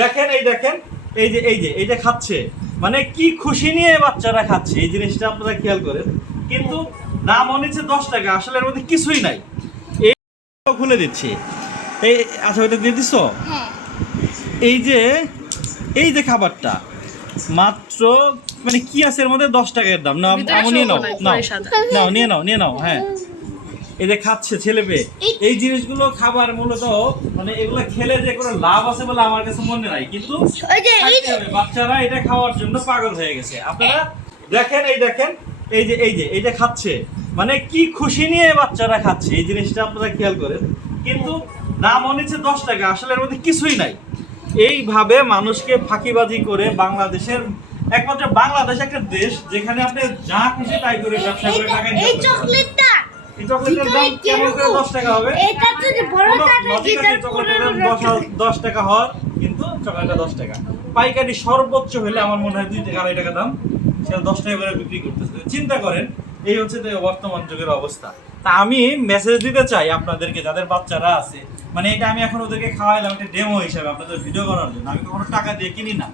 দেখেন এই দেখেন এই যে এই যে এই যে খাচ্ছে। মানে কি খুশি নিয়ে বাচ্চারা খাচ্ছে এই জিনিসটা আপনারা খেয়াল করেন। কিন্তু দাম অনেছে দশ টাকা আসলে এর মধ্যে কিছুই নাই। এই খুলে দিচ্ছি। এই আচ্ছা ওইটা দিয়ে দিছো? হ্যাঁ। এই যে এই যে খাবারটা মাত্র মানে কি আছে এর মধ্যে? দশ টাকার দাম। না ভিতরে নিয়ে নাও নাও নাও নিয়ে নাও নিয়ে নাও হ্যাঁ। এই যে খাচ্ছে ছেলে পেয়ে এই জিনিসগুলো খাবার মূলত মানে এগুলো খেলে যে কোনো লাভ আছে বলে আমার কাছে মনে নাই কিন্তু। বাচ্চারা এটা খাওয়ার জন্য পাগল হয়ে গেছে। আপনারা দেখেন এই দেখেন এই যে এই যে এই যে খাচ্ছে। মানে কি খুশি নিয়ে বাচ্চারা খাচ্ছে এই জিনিসটা আপনারা খেয়াল করেন। কিন্তু দাম অনেছে দশ টাকা আসলে এর মধ্যে কিছুই নাই। এইভাবে মানুষকে ফাঁকিবাজি করে বাংলাদেশের একমাত্র বাংলাদেশ একটা দেশ যেখানে আপনি যা খুশি তাই করে ব্যবসা করে টাকা এই চকলেটের দাম কেমন করে দশ টাকা হবে? এটা দশ টাকা হওয়ার কিন্তু চকলেটটা দশ টাকা। পাইকারি সর্বোচ্চ হলে আমার মনে হয় দুই টাকা আড়াই টাকা দাম। সেটা দশ টাকা করে বিক্রি করতেছে। চিন্তা করেন এই হচ্ছে বর্তমান যুগের অবস্থা। তা আমি মেসেজ দিতে চাই আপনাদেরকে যাদের বাচ্চারা আছে। মানে এটা আমি এখন ওদেরকে খাওয়াইলাম একটা ডেমো হিসাবে আপনাদের ভিডিও করার জন্য। আমি কখনো টাকা দিয়ে কিনি না।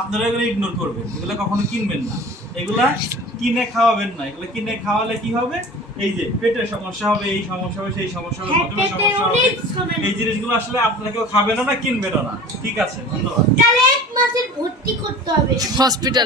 আপনারা এগুলো ইগনোর করবেন। এগুলো কখনো কিনবেন না। এগুলা কিনে খাওয়াবেন না। এগুলো কিনে খাওয়ালে কি হবে? এই যে পেটের সমস্যা হবে এই সমস্যা হবে সেই সমস্যা হবে হ্যাঁ, হজমের সমস্যা হবে। এই জিনিসগুলো আসলে আপনারা কেউ খাবেন না কিনবেন না। ঠিক আছে ধন্যবাদ। তাহলে এক মাসের ভর্তি করতে হবে। হসপিটাল।